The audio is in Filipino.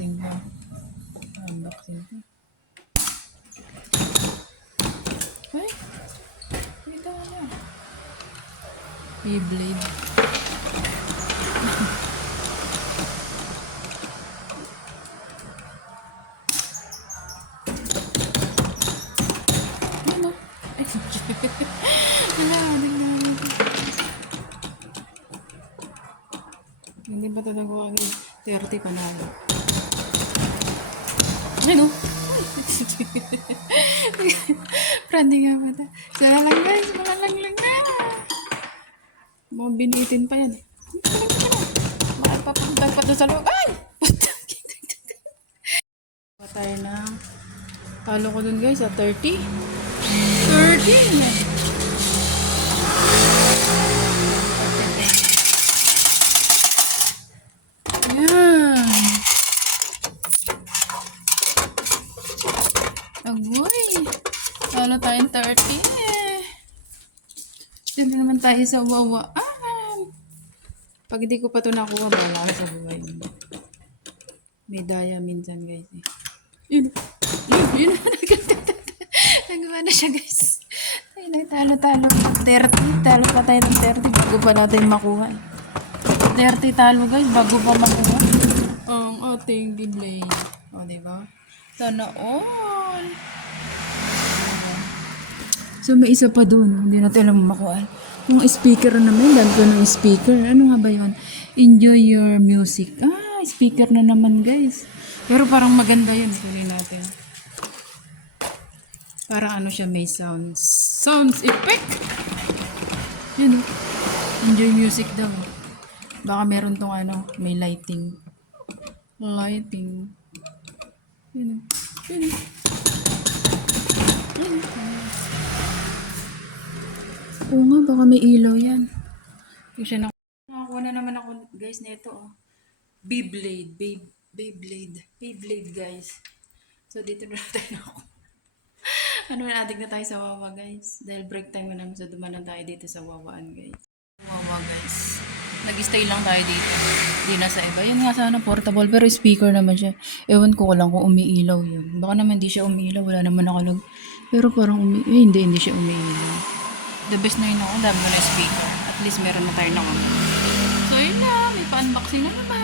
unboxing ko. Unboxing ko. Ay! Ito na. Beyblade. Ano? Ay, hindi ba ito nagawa agad? 30 panalo. Ano? Prandi nga ba ito? Sala lang guys, malalang na. Mga binitin pa yan. Mahal pa pagdag pa doon sa loob. Ay! Patay na. Talo ko dun guys, 30. 30! Ayan. Agoy. Talo tayong 30 eh. Dito naman tayo sa wawaan. Pag hindi ko pa ito nakuha, bala ako sa buhay. May daya minsan guys eh. Yun. Nagawa na siya guys. Ay, talo. 30. Talo pa tayo ng 30 bago pa natin makuha. 30 talo guys bago pa makuha. Ang ating Beyblade. O, diba? Sana all. So, may isa pa dun. Hindi natin alam makuha. Yung speaker naman. Dami ko ng speaker. Ano nga ba yun? Enjoy your music. Ah, speaker na naman guys. Pero parang maganda yun. Kunin natin. Parang ano siya, may sounds effect. Yun o. Enjoy music daw. Baka meron tong ano, may lighting. Yun o. Oo nga, baka may ilaw yan. Nakakuha na naman ako guys na ito oh. Beyblade guys. So dito na tayo ako. Ano na, adik na tayo sa Wawa guys. Dahil break time na naman, so dumanan tayo dito sa Wawaan guys. Wawa guys. Nag-stay lang tayo dito. Hindi na sa iba. Yun nga sana portable pero speaker naman siya. Ewan ko lang kung umiilaw yun. Baka naman hindi siya umiilaw. Wala naman nakalog. Pero parang hindi siya umiilaw. The best na yun ako. Dami ko na speaker. At least meron na tayo na. So yun na. May pa-unboxing na naman.